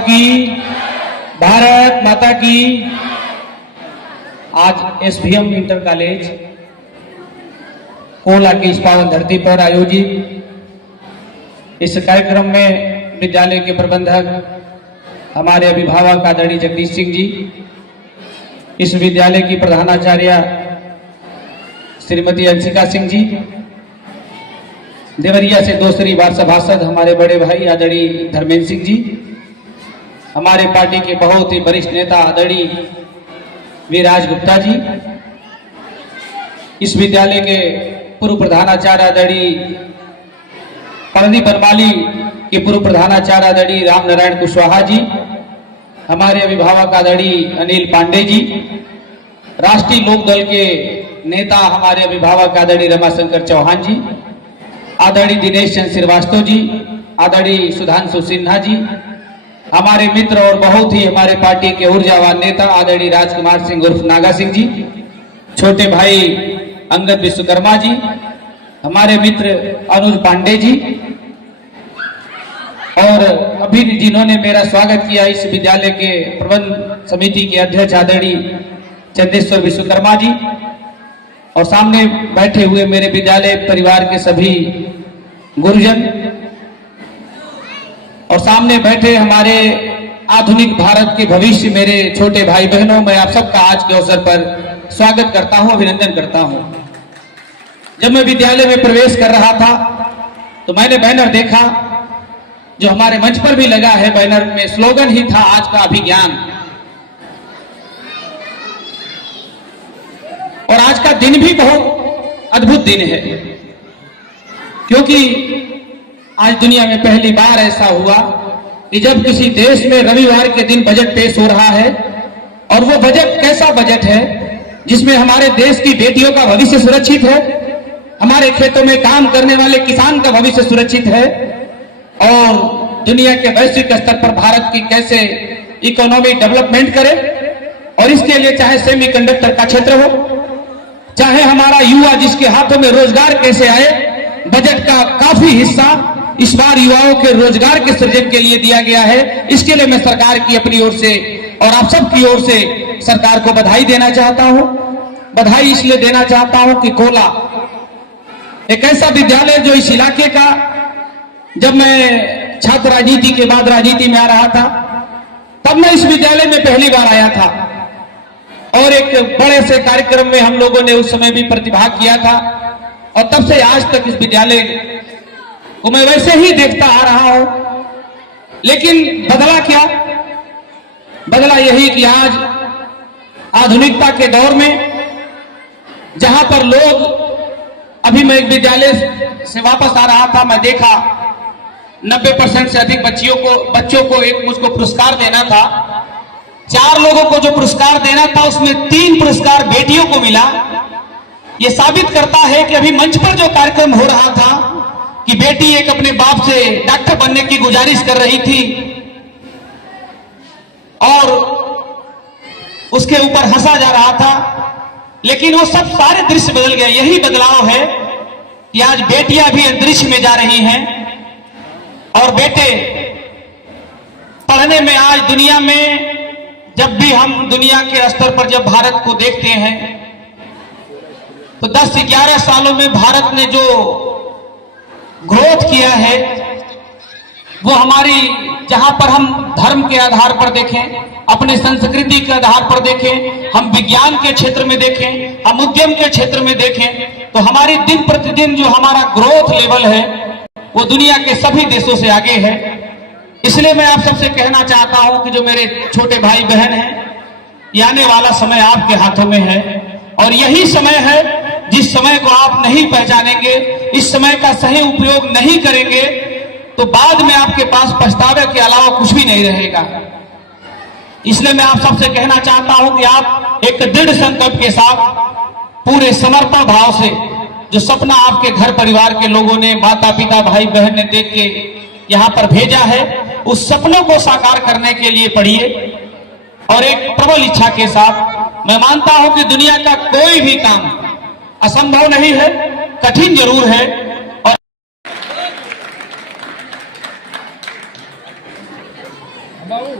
की, भारत माता की। आज एसवीएम इंटर कॉलेज कोला की इस पावन धरती पर आयोजित इस कार्यक्रम में विद्यालय के प्रबंधक हमारे अभिभावक आदरणीय जगदीश सिंह जी, इस विद्यालय की प्रधानाचार्य श्रीमती अंशिका सिंह जी, देवरिया से दूसरी बार सभासद हमारे बड़े भाई आदरणीय धर्मेंद्र सिंह जी, हमारे पार्टी के बहुत ही वरिष्ठ नेता आदरणीय वीराज गुप्ता जी, इस विद्यालय के पूर्व प्रधानाचार्य आदरणीय परदीप बनमाली के पूर्व प्रधानाचार्य आदरणीय राम नारायण कुशवाहा जी, हमारे अभिभावक आदरणीय अनिल पांडे जी, राष्ट्रीय लोक दल के नेता हमारे अभिभावक आदरणीय रमाशंकर चौहान जी, आदरणीय दिनेश चंद्र श्रीवास्तव जी, आदरणीय सुधांशु सिन्हा जी, हमारे मित्र और बहुत ही हमारे पार्टी के ऊर्जावान नेता आदरणीय राजकुमार सिंह उर्फ नागा सिंह जी, छोटे भाई अंगद विश्वकर्मा जी, हमारे मित्र अनुज पांडे जी, और अभी जिन्होंने मेरा स्वागत किया इस विद्यालय के प्रबंध समिति के अध्यक्ष आदरणीय चंदेश्वर विश्वकर्मा जी, और सामने बैठे हुए मेरे विद्यालय परिवार के सभी गुरुजन, और सामने बैठे हमारे आधुनिक भारत के भविष्य मेरे छोटे भाई बहनों, मैं आप सबका आज के अवसर पर स्वागत करता हूं, अभिनंदन करता हूं। जब मैं विद्यालय में प्रवेश कर रहा था तो मैंने बैनर देखा जो हमारे मंच पर भी लगा है। बैनर में स्लोगन ही था, आज का अभिज्ञान। और आज का दिन भी बहुत अद्भुत दिन है, क्योंकि आज दुनिया में पहली बार ऐसा हुआ कि जब किसी देश में रविवार के दिन बजट पेश हो रहा है, और वो बजट कैसा बजट है जिसमें हमारे देश की बेटियों का भविष्य सुरक्षित है, हमारे खेतों में काम करने वाले किसान का भविष्य सुरक्षित है, और दुनिया के वैश्विक स्तर पर भारत की कैसे इकोनॉमी डेवलपमेंट करे, और इसके लिए चाहे सेमीकंडक्टर का क्षेत्र हो, चाहे हमारा युवा जिसके हाथों में रोजगार कैसे आए, बजट का काफी हिस्सा इस बार युवाओं के रोजगार के सृजन के लिए दिया गया है। इसके लिए मैं सरकार की अपनी ओर से और आप सब की ओर से सरकार को बधाई देना चाहता हूं। बधाई इसलिए देना चाहता हूं कि कोला एक ऐसा विद्यालय जो इस इलाके का, जब मैं छात्र राजनीति के बाद राजनीति में आ रहा था तब मैं इस विद्यालय में पहली बार आया था, और एक बड़े से कार्यक्रम में हम लोगों ने उस समय भी प्रतिभाग किया था, और तब से आज तक इस विद्यालय को मैं वैसे ही देखता आ रहा हूं। लेकिन बदला क्या? बदला यही कि आज आधुनिकता के दौर में जहां पर लोग, अभी मैं एक विद्यालय से वापस आ रहा था, मैं देखा 90% से अधिक बच्चों को एक मुझको पुरस्कार देना था। 4 लोगों को जो पुरस्कार देना था उसमें 3 पुरस्कार बेटियों को मिला। यह साबित करता है कि अभी मंच पर जो कार्यक्रम हो रहा था कि बेटी एक अपने बाप से डॉक्टर बनने की गुजारिश कर रही थी और उसके ऊपर हंसा जा रहा था, लेकिन वो सब सारे दृश्य बदल गए। यही बदलाव है कि आज बेटियां भी अंतरिक्ष में जा रही हैं, और बेटे पढ़ने में आज दुनिया में, जब भी हम दुनिया के स्तर पर जब भारत को देखते हैं तो 10-11 सालों में भारत ने जो ग्रोथ किया है वो हमारी, जहां पर हम धर्म के आधार पर देखें, अपने संस्कृति के आधार पर देखें, हम विज्ञान के क्षेत्र में देखें, हम उद्यम के क्षेत्र में देखें, तो हमारी दिन प्रतिदिन जो हमारा ग्रोथ लेवल है वो दुनिया के सभी देशों से आगे है। इसलिए मैं आप सबसे कहना चाहता हूं कि जो मेरे छोटे भाई बहन हैं, ये आने वाला समय आपके हाथों में है, और यही समय है जिस समय को आप नहीं पहचानेंगे, इस समय का सही उपयोग नहीं करेंगे तो बाद में आपके पास पछतावे के अलावा कुछ भी नहीं रहेगा। इसलिए मैं आप सबसे कहना चाहता हूं कि आप एक दृढ़ संकल्प के साथ, पूरे समर्पण भाव से, जो सपना आपके घर परिवार के लोगों ने, माता पिता भाई बहन ने देख के यहां पर भेजा है, उस सपनों को साकार करने के लिए पढ़िए, और एक प्रबल इच्छा के साथ। मैं मानता हूं कि दुनिया का कोई भी काम असंभव नहीं है, कठिन जरूर है, और भाऊ